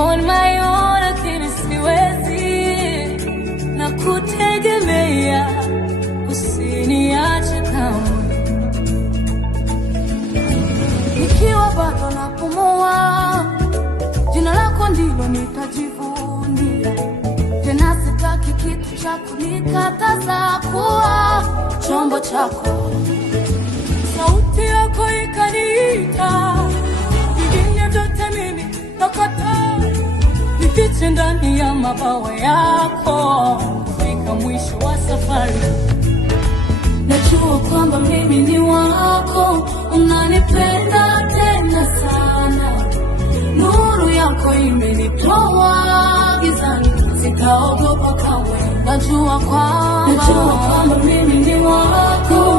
on my own, lakini siwezi na kutegemea, usiniache kamwe. Nikiwa bado napumua, jina lako ndilo nitajivunia. Tena sitaki kitu cha kunikataza kuwa chombo chako. Sauti yako ikaniita, vingine vyote mimi nakataa. Nifiche ndani ya mabawa yako, fika mwisho wa safari. Najua kwamba mimi ni wako, unanipenda tena sana. Nuru yako imenitoa gizani, sitaogopa kamwe. Najua kwamba mimi ni wako,